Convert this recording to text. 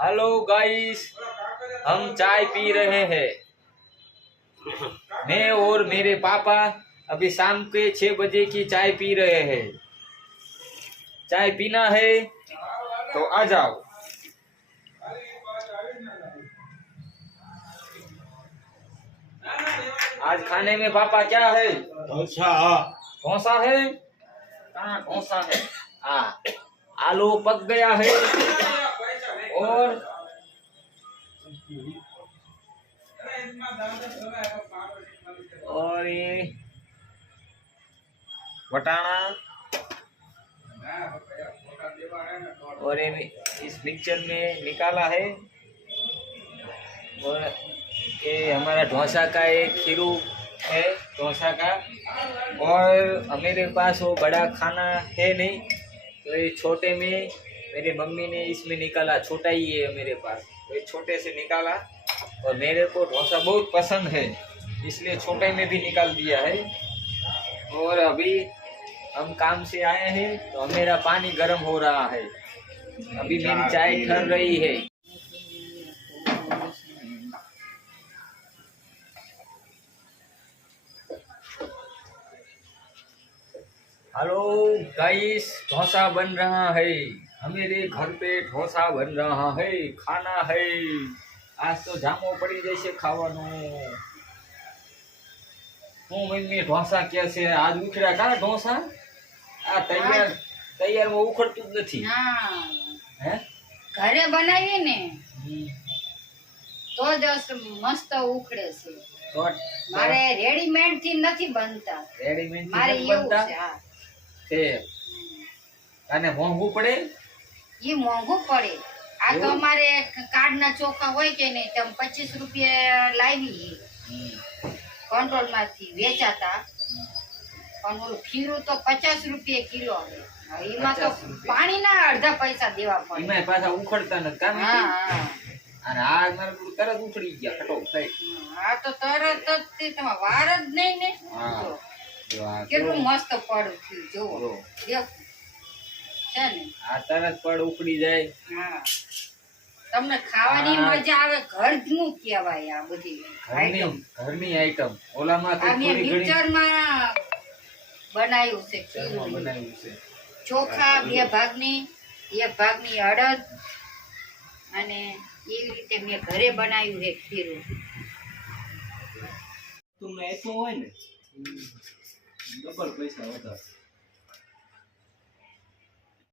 Hello guys, हम चाय P रहे हैं। मैं और मेरे पापा अभी शाम के 6 बजे की चाय पी रहे हैं। चाय पीना है तो आ जाओ। आज खाने में पापा क्या है? ढोसा। ढोसा है? कहाँ ढोसा है? आलू पक गया है और ये वटाना और ये इस मिक्सचर में निकाला है। और ये हमारा डोसा का एक खीरू है डोसा का। और मेरे पास वो बड़ा खाना है नहीं, तो ये छोटे में मेरी मम्मी ने इसमें निकाला, छोटा ही है मेरे पास, तो ये छोटे से निकाला। और मेरे को डोसा बहुत पसंद है, इसलिए छोटे में भी निकाल दिया है। और अभी हम काम से आए हैं तो मेरा पानी गर्म हो रहा है। अभी मेरी चाय ठर रही है। हेलो गाइस, डोसा बन रहा है। हमारे घर पे डोसा बन रहा है, खाना है। आज तो जामो पड़ी जैसे खावानो। હું મમ્મી ઢોસા કે છે આજ ઉખડ્યા કા ઢોસા? આ તૈયારમાં ઉખડતું જ નથી. હે ઘરે બનાવીએ ને તો જ મસ્ત ઉખડે છે. મારે રેડીમેડ થી નથી બનતા. રેડીમેડ મારે એવું છે. હા તે અને મોંઘું પડે? ઈ મોંઘું પડે. આ તો અમારે કાર્ડના ચોખા હોય કે નહીં, તમે 25 રૂપિયા લાવી કંટ્રોલ માંથી વેચાતા, પણ ઓલું ખીરું તો 50 રૂપિયા કિલો. એમાં તો પાણીના અડધા પૈસા દેવા પડે. એમાં પાછા ઉખડતા નથી કામ. હા અને આ મારે તરત ઉખડી ગયા ખટો થઈ. આ તો તરત જ તમે વાર જ નહીં ને. કેટલું મસ્ત પડું થયું જોવો. દેખો છે ને આ તરત પડ ઉખડી જાય. હા, તમને ખાવાની મજા આવે. ઘરનું કહેવાય આ બધી આઈટમ. ઘરની આઈટમ. ઓલામાં તો આ મેં થોડી ઘણી મિક્સરમાં બનાવ્યું છે. ખીરું બનાવ્યું છે. ચોખા 2 ભાગની, 1 ભાગની અડદ, અને એવી રીતે મેં ઘરે બનાવ્યું છે ખીરું. તમને એટલું હોય ને ડબલ પૈસા વધારે.